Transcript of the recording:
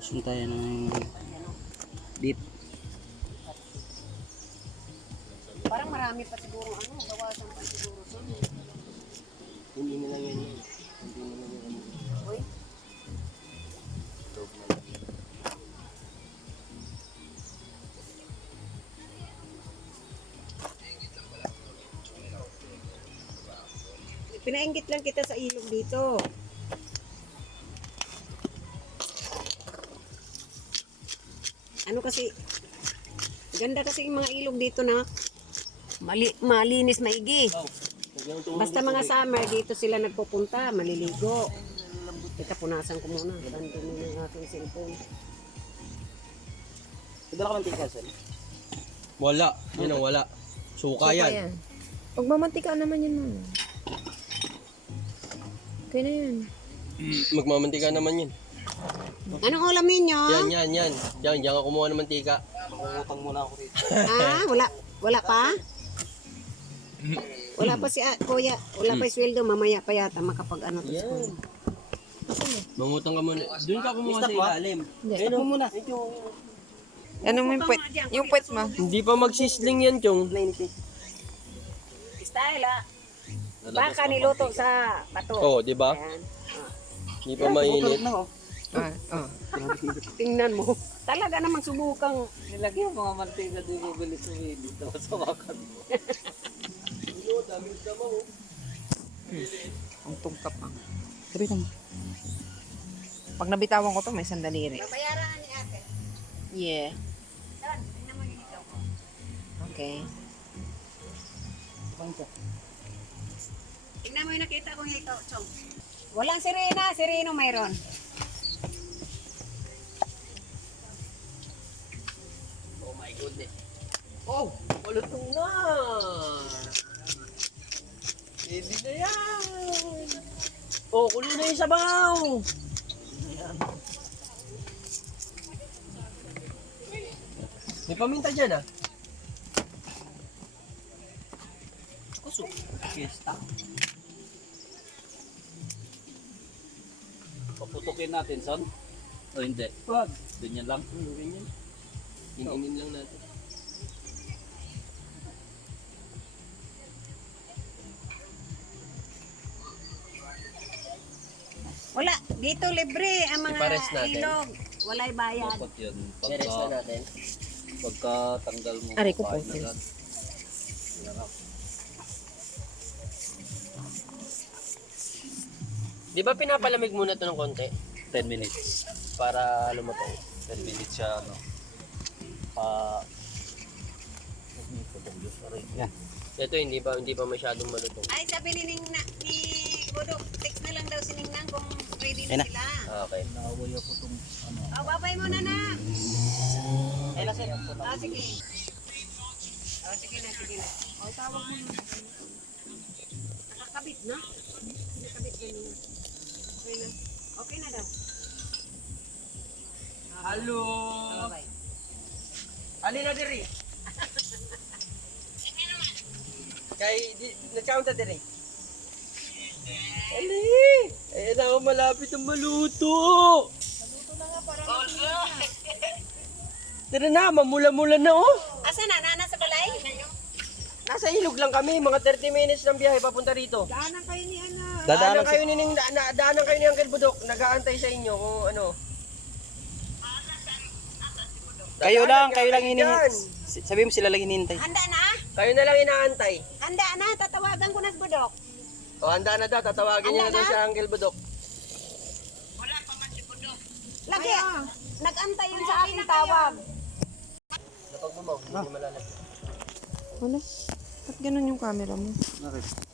Gusto tayo ng deep. Parang marami pa siguro bawasan pa siguro sa Hindi na lang yan. Hindi na lang yan. Uy, pinainggit lang kita sa ilog dito. Ano kasi, ganda kasi yung mga ilog dito na malinis maigi. Basta mga summer, dito sila nagpupunta, maliligo. Teka, punasan ko muna. Bandumi ng aking cellphone. Ito ka mantika, sir? Wala. Yan ang wala. Suka yan. Huwag mamantika naman yan, mama. Okay na yan. Magmamantika naman yan. Anong ulamin nyo? Yan. Diyan ka kumuha ng mantika. Mangungutang muna ako rito. Wala pa? Wala pa si kuya. Wala pa yung sweldo. Mamaya pa yata makapag ano to. Yan. Mangutang ka muna. Doon ka kumuha sa ilalim. Hindi. Mo muna. Ano mo yung puwet? Yung puwet mo? Hindi pa magsisling yan, Chong. Style baka niluto sa bato. Oo, di ba? Ayan. Hindi pa mainit. Tingnan mo. Talaga namang subukang. Nilagyan mga mantika doon yung bilis sa hindi. Tapos sawakan mo. Ang tungkap ang. Sabi mo. Pag nabitawan ko to, may sandaliri. Babayaran ni ate. Yeah. Don, tingnan mo yung ikaw ko. Okay. Tingnan mo yung nakita kong ikaw, Chong. Walang sirena. Sireno mayroon. Oh my goodness. Oh, malutong na. Hindi na yan. Oh, kulo na yung sabaw. May paminta dyan ah. Kuso. Fiesta. Paputukin natin, son? O hindi? Wag. Ganyan lang. Ganyan. Ininin lang natin. Wala. Dito libre ang mga Ipares natin. ilog. Wala'y bayad. Dapat yun. Seres na natin. Pagka tanggal mo. Aray ko po, kain sis. agad. Di ba pinapalamig muna ito ng konti? 10 minutes. Para lumapang. 10 minutes siya, ano. Yan. Ito hindi pa masyadong malutong. Ay, sabi ni Bodo, text na lang daw si Ningnang kung ready Ayun na na. sila. Okay. Nakaway ako itong, ano. Oh, babay mo na na. Ay, nasa Sige. Sige na. Tawag mo na. Nakakabit na. Nakakabit na niya. Okay na. Okay na daw. Hello. Bye. Alina diri. Kay na-counta diri. Ali! Ayun na ako malapit ang maluto. Maluto na nga para Tara na, mamula-mula na oh. Asa na? Nana sa balay? Nasa ilog lang kami, mga 30 minutes ng biyahe papunta rito. Daanan kayo ni Ana. Daanan kayo ni Uncle Budok, nag-aantay sa inyo kung ano. Kayo lang Dyan. hinihintay. Sabi mo sila lang hinihintay. Handa na? Kayo na lang inaantay. Handa na. Tatawagan ko na sa Budok. O handa na daw, tatawagin niyo na daw Handa si Uncle Budok. Lagi. Nag-antay yun sa aking tawag. Napag mo, hindi malalapit. Wala. Ba't ganun yung camera mo? Bakit?